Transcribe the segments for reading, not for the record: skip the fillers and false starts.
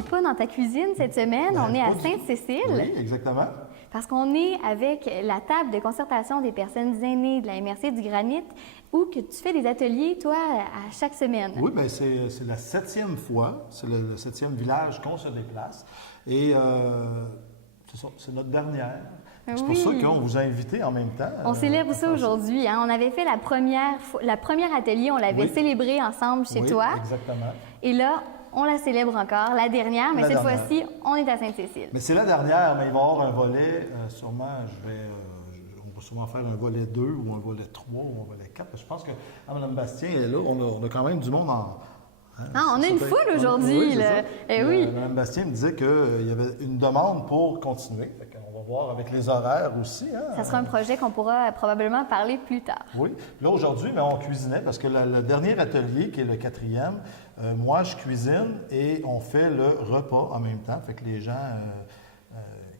n'est pas dans ta cuisine cette semaine, on est à Sainte-Cécile. Oui, exactement. Parce qu'on est avec la table de concertation des personnes aînées de la MRC du Granit, où que tu fais des ateliers, toi, à chaque semaine. Oui, bien, c'est la 7e fois, c'est le 7e village qu'on se déplace. Et c'est ça, c'est notre dernière. C'est pour ça qu'on vous a invité en même temps. On célèbre ça aujourd'hui. Hein? On avait fait la première atelier, on l'avait célébré ensemble chez toi. Exactement. Et là, on la célèbre encore, la dernière, mais cette fois-ci, on est à Sainte-Cécile. Mais c'est la dernière, mais il va y avoir un volet, sûrement, on va sûrement faire un volet 2 ou un volet 3 ou un volet 4. Je pense que Mme Bastien est là, on a quand même du monde en... Ah, on a une foule aujourd'hui, là. Oui. Mme Bastien me disait qu'il y avait une demande pour continuer. On va voir avec les horaires aussi. Hein? Ça sera un projet qu'on pourra probablement parler plus tard. Oui. Là, aujourd'hui, on cuisinait parce que le dernier atelier, qui est le 4e, moi, je cuisine et on fait le repas en même temps. Fait que les gens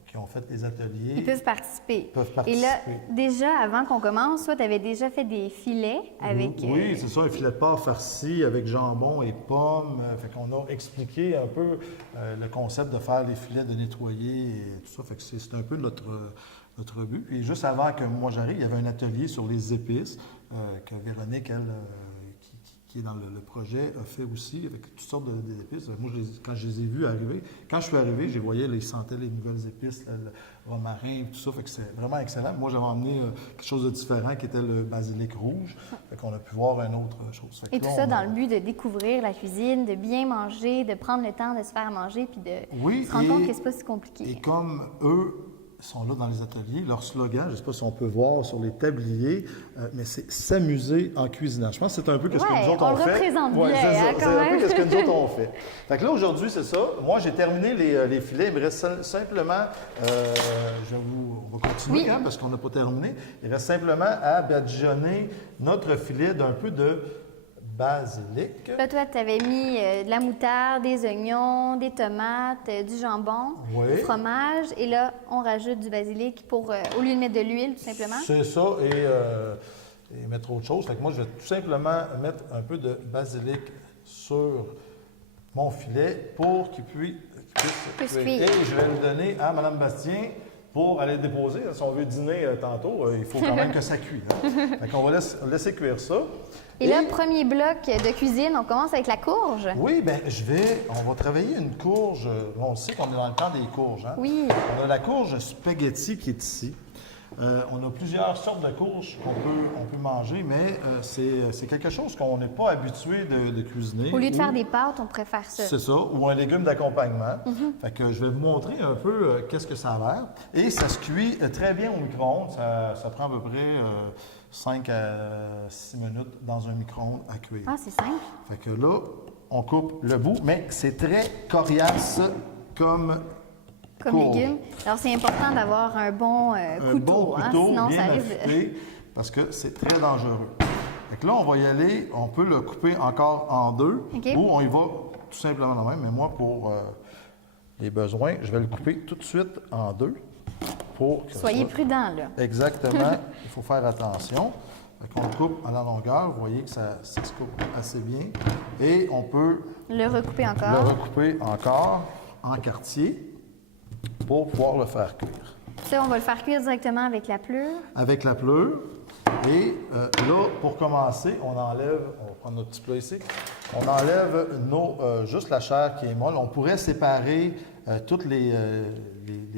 qui ont fait les ateliers... Ils peuvent participer. Et là, déjà, avant qu'on commence, toi, tu avais déjà fait des filets avec... Oui, c'est ça, un filet de porc farci avec jambon et pommes. Fait qu'on a expliqué un peu le concept de faire les filets, de nettoyer et tout ça. Fait que c'est un peu notre but. Puis juste avant que moi j'arrive, il y avait un atelier sur les épices que Véronique, elle, qui est dans le projet, a fait aussi avec toutes sortes d'épices. Moi, quand je les ai vus arriver, quand je suis arrivé, je les voyais, ils sentaient les nouvelles épices, le romarin, tout ça. Fait que c'est vraiment excellent. Moi, j'avais emmené quelque chose de différent qui était le basilic rouge. Fait qu'on a pu voir une autre chose. Et tout ça dans le but de découvrir la cuisine, de bien manger, de prendre le temps de se faire manger, puis de se rendre compte que c'est pas si compliqué. Et comme eux sont là dans les ateliers, leur slogan, je ne sais pas si on peut voir sur les tabliers, mais c'est « s'amuser en cuisinant ». Je pense que c'est un peu ce que nous autres on fait. On représente bien, c'est un peu ce que nous autres on fait. Fait que là, aujourd'hui, c'est ça. Moi, j'ai terminé les filets. Il me reste simplement, on va continuer, hein, parce qu'on n'a pas terminé. Il reste simplement à badigeonner notre filet d'un peu de basilic. Là, toi, tu avais mis de la moutarde, des oignons, des tomates, du jambon, du fromage. Et là, on rajoute du basilic pour, au lieu de mettre de l'huile, tout simplement. C'est ça, et mettre autre chose. Fait que moi, je vais tout simplement mettre un peu de basilic sur mon filet pour qu'il puisse cuire. Et je vais le donner à Mme Bastien pour aller le déposer. Si on veut dîner tantôt, il faut quand même que ça cuise. Hein? Fait qu'on va laisser cuire ça. Et là, premier bloc de cuisine, on commence avec la courge. Oui, bien, on va travailler une courge. On sait qu'on est dans le temps des courges. Hein? Oui. On a la courge spaghetti qui est ici. On a plusieurs sortes de courges qu'on peut manger, mais c'est quelque chose qu'on n'est pas habitué de cuisiner. Au lieu de faire des pâtes, on préfère ça. C'est ça, ou un légume d'accompagnement. Fait que je vais vous montrer un peu qu'est-ce que ça a l'air. Et ça se cuit très bien au micro-ondes. Ça prend à peu près 5 à 6 minutes dans un micro-ondes à cuire. Ah, c'est simple. Fait que là, on coupe le bout, mais c'est très coriace comme légume. Alors, c'est important d'avoir un bon couteau. Un bon couteau, sinon bien ça affûté, parce que c'est très dangereux. Fait que là, on va y aller, on peut le couper encore en deux, ou on y va tout simplement de même. Mais moi, pour les besoins, je vais le couper tout de suite en deux. Soyez prudent, là. Exactement. Il faut faire attention. Fait qu'on le coupe à la longueur. Vous voyez que ça se coupe assez bien. Et on peut le recouper encore en quartier pour pouvoir le faire cuire. Ça, on va le faire cuire directement avec la pleure. Avec la pleure. Et là, pour commencer, on va prendre notre petit plat ici, on enlève juste la chair qui est molle. On pourrait séparer toutes les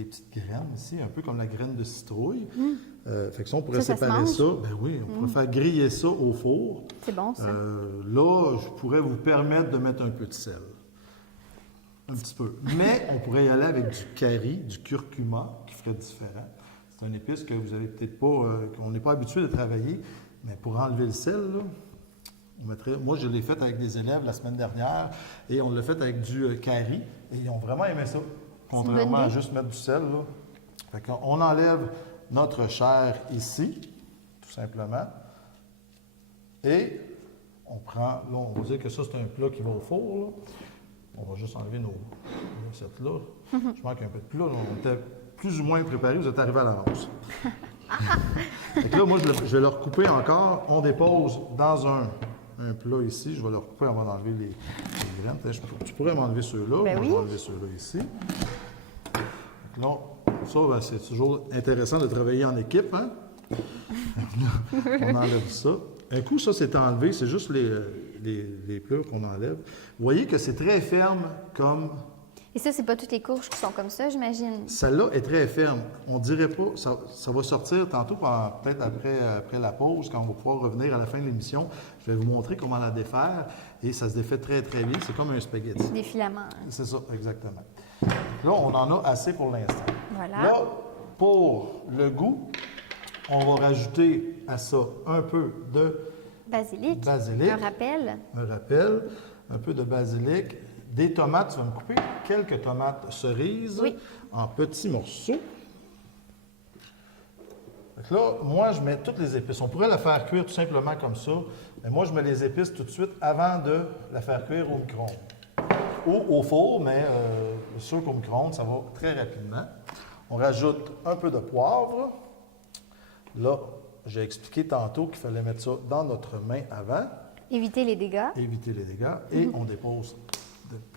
petites graines ici, un peu comme la graine de citrouille. Fait que ça, on pourrait séparer ça. Ben oui, on pourrait faire griller ça au four. C'est bon, ça. Là, je pourrais vous permettre de mettre un peu de sel. Un petit peu. Mais on pourrait y aller avec du curry, du curcuma, qui ferait différent. C'est une épice que vous avez peut-être pas, qu'on n'est pas habitué de travailler, mais pour enlever le sel, là, on mettrait, moi je l'ai fait avec des élèves la semaine dernière et on l'a fait avec du curry et ils ont vraiment aimé ça, contrairement à juste mettre du sel. Là. Fait qu'on enlève notre chair ici, tout simplement, et on prend, là on va dire que ça c'est un plat qui va au four, là. On va juste enlever nos recettes-là. Je manque un peu de plat, là. On était plus ou moins préparés, vous êtes arrivés à l'avance. Fait que là, moi, je vais le recouper encore. On dépose dans un plat ici. Je vais le recouper avant d'enlever graines. Tu pourrais m'enlever ceux-là. Ben Moi, oui. je vais enlever ceux-là ici. Donc là, ça, ben, c'est toujours intéressant de travailler en équipe. Hein? On enlève ça. Un coup, ça, c'est enlevé. C'est juste les pleurs qu'on enlève. Vous voyez que c'est très ferme comme... Et ça, c'est pas toutes les courges qui sont comme ça, j'imagine. Celle-là est très ferme. On dirait pas, ça va sortir tantôt, peut-être après la pause, quand on va pouvoir revenir à la fin de l'émission. Je vais vous montrer comment la défaire et ça se défait très, très bien. C'est comme un spaghetti. Des filaments. Hein. C'est ça, exactement. Là, on en a assez pour l'instant. Voilà. Là, pour le goût, on va rajouter à ça un peu de Basilic. basilic. Un rappel. Un rappel, un peu de basilic. Des tomates, tu vas me couper quelques tomates cerises en petits morceaux. Donc là, moi, je mets toutes les épices. On pourrait la faire cuire tout simplement comme ça, mais moi, je mets les épices tout de suite avant de la faire cuire au micro-ondes. Ou au four, mais c'est sûr qu'au micro-ondes, ça va très rapidement. On rajoute un peu de poivre. Là, j'ai expliqué tantôt qu'il fallait mettre ça dans notre main avant. Éviter les dégâts. Éviter les dégâts. Et on dépose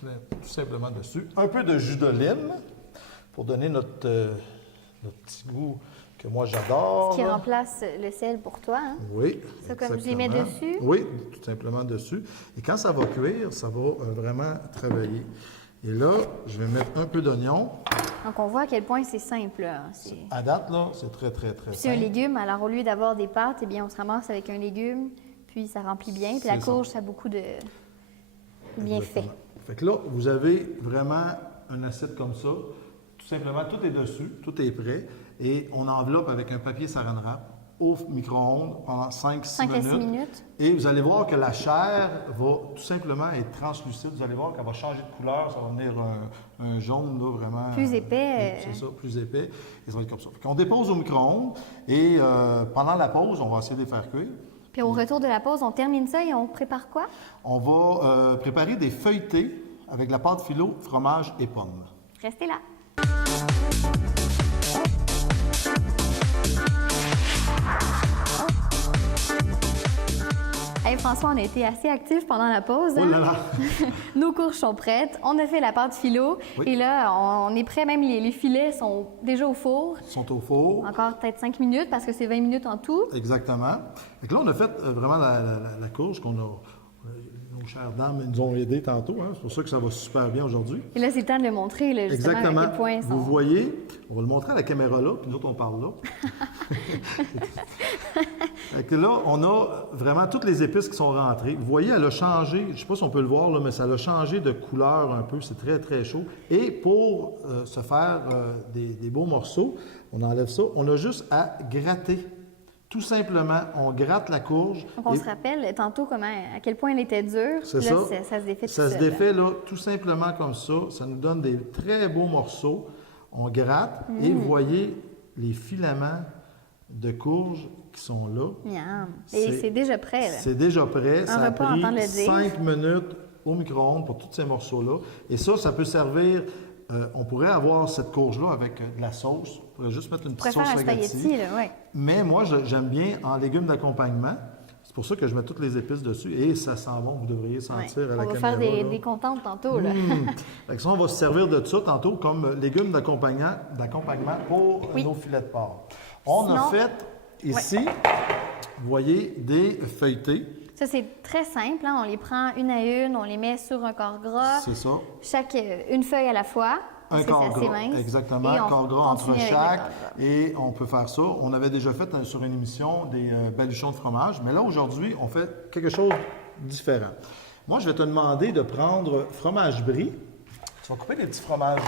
tout simplement dessus. Un peu de jus de lime pour donner notre petit goût que moi j'adore. Ce qui remplace le sel pour toi. Hein? Oui. Ça, comme je les mets dessus? Oui, tout simplement dessus. Et quand ça va cuire, ça va vraiment travailler. Et là, je vais mettre un peu d'oignon. Donc, on voit à quel point c'est simple. Là. À date, là, c'est très, très, très Puis c'est un légume. Alors, au lieu d'avoir des pâtes, eh bien, on se ramasse avec un légume, puis ça remplit bien. Puis la courge, ça a beaucoup de bienfaits. Fait que là, vous avez vraiment une assiette comme ça. Tout simplement, tout est dessus, tout est prêt. Et on enveloppe avec un papier saran wrap au micro-ondes pendant 5-6 minutes. Et vous allez voir que la chair va tout simplement être translucide. Vous allez voir qu'elle va changer de couleur. Ça va devenir un jaune, là, vraiment... Plus épais. C'est ça, plus épais. Et ça va être comme ça. Fait qu'on dépose au micro-ondes. Et pendant la pause, on va essayer de les faire cuire. Puis au retour de la pause, on termine ça et on prépare quoi? On va préparer des feuilletés avec la pâte philo, fromage et pommes. Restez là. Hey François, on a été assez actifs pendant la pause. Oh là là! Nos courges sont prêtes. On a fait la pâte philo. Oui. Et là, on est prêt. Même les filets sont déjà au four. Ils sont au four. Encore peut-être 5 minutes parce que c'est 20 minutes en tout. Exactement. Fait que là, on a fait vraiment la courge qu'on a... nos chères dames nous ont aidés tantôt. Hein? C'est pour ça que ça va super bien aujourd'hui. Et là, c'est le temps de le montrer, là, justement, Exactement. à quel point ils sont... Vous voyez, on va le montrer à la caméra là, puis nous autres, on parle là. Fait que là, on a vraiment toutes les épices qui sont rentrées. Vous voyez, elle a changé, je ne sais pas si on peut le voir, là, mais ça a changé de couleur un peu. C'est très, très chaud. Et pour se faire des beaux morceaux, on enlève ça. On a juste à gratter. Tout simplement, on gratte la courge. Donc, on se rappelle tantôt à quel point elle était dure. C'est là, ça. Ça se défait tout Ça se seul, défait là, tout simplement comme ça. Ça nous donne des très beaux morceaux. On gratte et vous voyez les filaments de courge qui sont là. Miam. Et c'est déjà prêt. Là. C'est déjà prêt. Ça a repas, pris entendre le dire. 5 minutes au micro-ondes pour tous ces morceaux-là. Et ça peut servir... on pourrait avoir cette courge-là avec de la sauce. On pourrait juste mettre une petite sauce spaghetti. Là, ouais. Mais moi, j'aime bien en légumes d'accompagnement. C'est pour ça que je mets toutes les épices dessus. Et ça sent bon, vous devriez sentir à la caméra. On va faire des contentes tantôt. Là. Fait que ça, on va se servir de ça tantôt comme légumes d'accompagnement pour nos filets de porc. On a fait ici, vous voyez, des feuilletés. Ça, c'est très simple. Hein? On les prend une à une, on les met sur un corps gras. C'est ça. Une feuille à la fois. Un corps gras, mince. exactement. Un corps gras entre chaque. Et on peut faire ça. On avait déjà fait sur une émission des baluchons de fromage. Mais là, aujourd'hui, on fait quelque chose de différent. Moi, je vais te demander de prendre fromage brie. Tu vas couper des petits fromages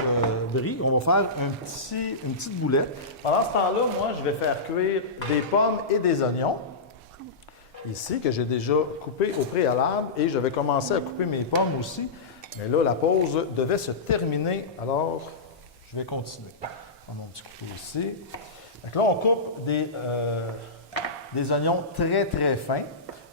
brie. On va faire une petite boulette. Pendant ce temps-là, moi, je vais faire cuire des pommes et des oignons. Ici, que j'ai déjà coupé au préalable. Et je vais commencer à couper mes pommes aussi. Mais là, la pause devait se terminer. Alors, je vais continuer. Je prends mon petit couteau ici. Donc là, on coupe des oignons très, très fins.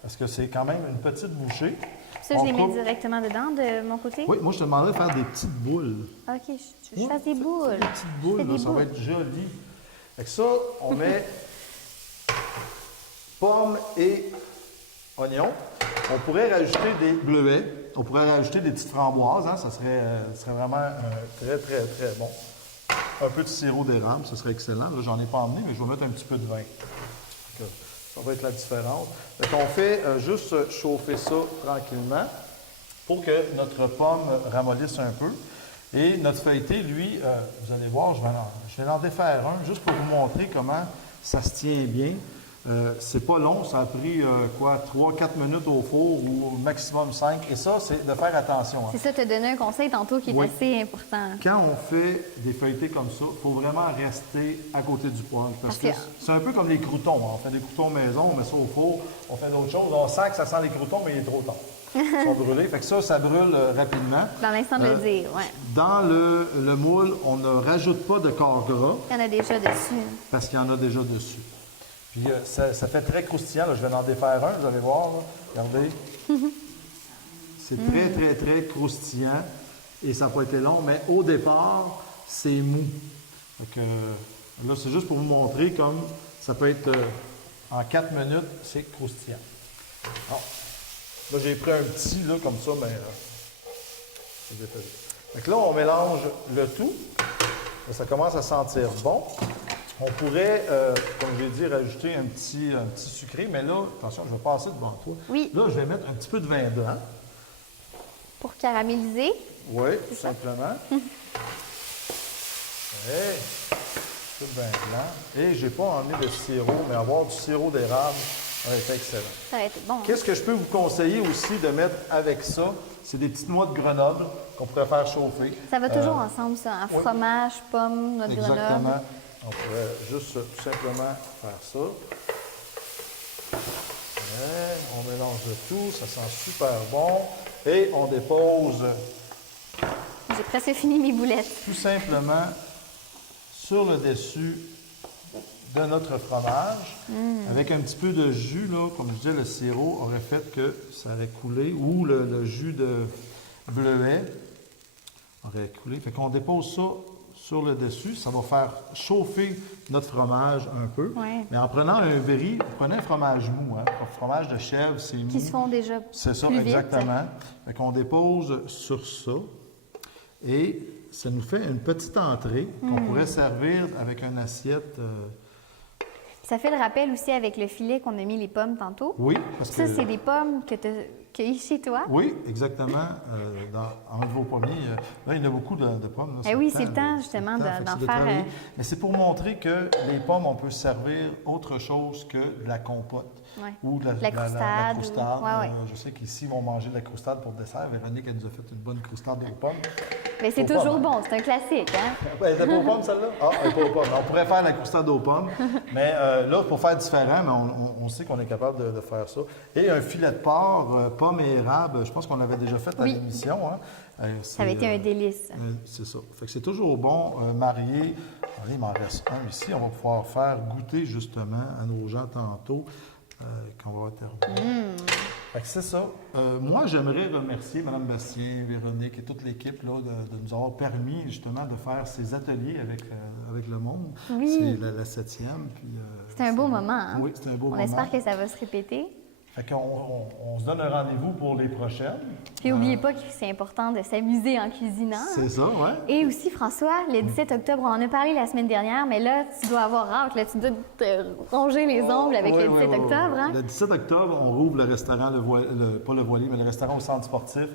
Parce que c'est quand même une petite bouchée. Ça, je les mets directement dedans, de mon côté? Oui, moi, je te demanderais de faire des petites boules. OK, je fasse des boules. Des petites boules, là, ça va être joli. Avec ça, on met pommes et oignons. On pourrait rajouter des bleuets, on pourrait rajouter des petites framboises, hein, ça serait vraiment très, très, très bon. Un peu de sirop d'érable, ce serait excellent. Là, j'en ai pas emmené, mais je vais mettre un petit peu de vin. Donc, ça va être la différence. Donc, on fait juste chauffer ça tranquillement pour que notre pomme ramollisse un peu. Et notre feuilleté, lui, vous allez voir, je vais en défaire un, juste pour vous montrer comment ça se tient bien. C'est pas long, ça a pris 3-4 minutes au four ou au maximum 5. Et ça, c'est de faire attention. Hein. C'est ça, tu as donné un conseil tantôt qui est assez important. Quand on fait des feuilletés comme ça, il faut vraiment rester à côté du poêle. Parce que c'est un peu comme les croûtons. Hein. On fait des croûtons maison, on met ça au four, on fait d'autres choses. On sent que ça sent les croûtons, mais il est trop tard. Ils sont brûlés. Fait que ça brûle rapidement. Dans l'instant de le dire, oui. Dans le moule, on ne rajoute pas de corps gras. Il y en a déjà dessus. Parce qu'il y en a déjà dessus. Puis ça fait très croustillant. Là. Je vais en défaire un, vous allez voir. Là. Regardez. C'est très, très, très croustillant. Et ça n'a pas été long, mais au départ, c'est mou. Donc, là, c'est juste pour vous montrer comme ça peut être en 4 minutes, c'est croustillant. Bon. Là, j'ai pris un petit, là, comme ça, mais c'est défait. Donc là, on mélange le tout. Là, ça commence à sentir bon. On pourrait, comme j'ai dit, rajouter un petit sucré, mais là, attention, je vais passer devant toi. Oui. Là, je vais mettre un petit peu de vin blanc. Pour caraméliser. Oui, tout simplement. Oui. Un peu de vin blanc. Et je n'ai pas emmené de sirop, mais avoir du sirop d'érable, ça aurait été excellent. Ça aurait été bon. Qu'est-ce que je peux vous conseiller aussi de mettre avec ça? C'est des petites noix de Grenoble qu'on pourrait faire chauffer. Ça va toujours ensemble, ça. Un fromage, pomme, noix de Grenoble. Exactement. On pourrait juste tout simplement faire ça. Ouais, on mélange le tout, ça sent super bon. Et on dépose... J'ai presque fini mes boulettes. Tout simplement sur le dessus de notre fromage. Avec un petit peu de jus, là, comme je disais, le sirop aurait fait que ça aurait coulé, ou le jus de bleuet aurait coulé. Fait qu'on dépose ça sur le dessus. Ça va faire chauffer notre fromage un peu. Ouais. Mais en prenant un brie, prenez un fromage mou. Hein. Un fromage de chèvre, c'est mou. Qui se font déjà C'est ça, plus exactement. Vite. Fait qu'on dépose sur ça. Et ça nous fait une petite entrée qu'on pourrait servir avec une assiette. Ça fait le rappel aussi avec le filet qu'on a mis les pommes tantôt. Oui, parce que... Ça, c'est des pommes que tu as cueillies chez toi. Oui, exactement. En vos pommiers, là, il y en a beaucoup de pommes. Là, oui, c'est le temps, justement, d'en faire... Mais c'est pour montrer que les pommes, on peut servir autre chose que de la compote. Ouais. Ou de la croustade. croustade. Ouais. Je sais qu'ici, ils vont manger de la croustade pour le dessert. Véronique, elle nous a fait une bonne croustade aux pommes. Mais c'est toujours bon, c'est un classique, hein? Elle n'était pas aux pommes, celle-là? Ah, elle n'est pas aux pommes. On pourrait faire la croustade aux pommes. Mais là, pour faire différent, mais on sait qu'on est capable de faire ça. Et un filet de porc, pommes et érable, je pense qu'on l'avait déjà fait à l'émission. Hein? Ça avait été un délice. C'est ça. Fait que c'est toujours bon, marié. Allez, il m'en reste un ici. On va pouvoir faire goûter justement à nos gens tantôt. Qu'on va terminer. Fait que c'est ça. Moi, j'aimerais remercier Mme Bastien, Véronique et toute l'équipe là, de nous avoir permis justement de faire ces ateliers avec le monde. Oui. C'est la 7e. C'était un beau moment. Hein? Oui, c'était un beau moment. On espère que ça va se répéter. Fait qu'on se donne un rendez-vous pour les prochaines. Puis n'oubliez pas que c'est important de s'amuser en cuisinant. C'est ça, oui. Et aussi, François, le 17 octobre, on en a parlé la semaine dernière, mais là, tu dois avoir hâte. Là, tu dois te ronger les ongles avec le 17 octobre. Hein? Le 17 octobre, on rouvre le restaurant, pas le voilier, mais le restaurant au centre sportif.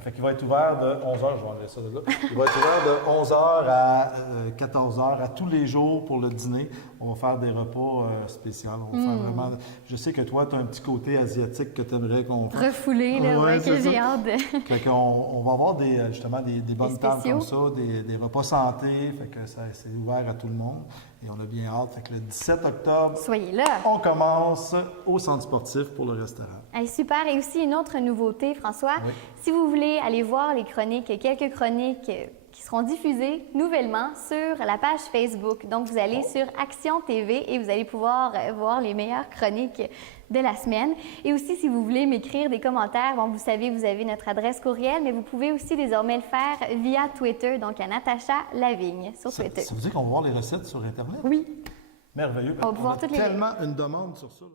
Fait qu'il va être ouvert de 11h, je vais enlever ça de là. Il va être ouvert de 11h à 14h, à tous les jours pour le dîner. On va faire des repas spéciaux. On va faire vraiment... Je sais que toi, tu as un petit côté asiatique que tu aimerais qu'on fasse. Refoulé, là, que j'ai hâte de... Fait qu'on va avoir justement des bonnes tables comme ça, des repas santé. Fait que c'est ouvert à tout le monde. Et on a bien hâte. Fait que le 17 octobre, soyez là. On commence au centre sportif pour le restaurant. Hey, super. Et aussi une autre nouveauté, François. Oui. Si vous voulez aller voir les chroniques, quelques chroniques qui seront diffusées nouvellement sur la page Facebook. Donc, vous allez sur Action TV et vous allez pouvoir voir les meilleures chroniques de la semaine. Et aussi, si vous voulez m'écrire des commentaires, bon, vous savez, vous avez notre adresse courriel, mais vous pouvez aussi désormais le faire via Twitter, donc à Natacha Lavigne sur Twitter. Ça veut dire qu'on va voir les recettes sur Internet? Oui. Merveilleux. On va pouvoir toutes les... tellement une demande sur ça.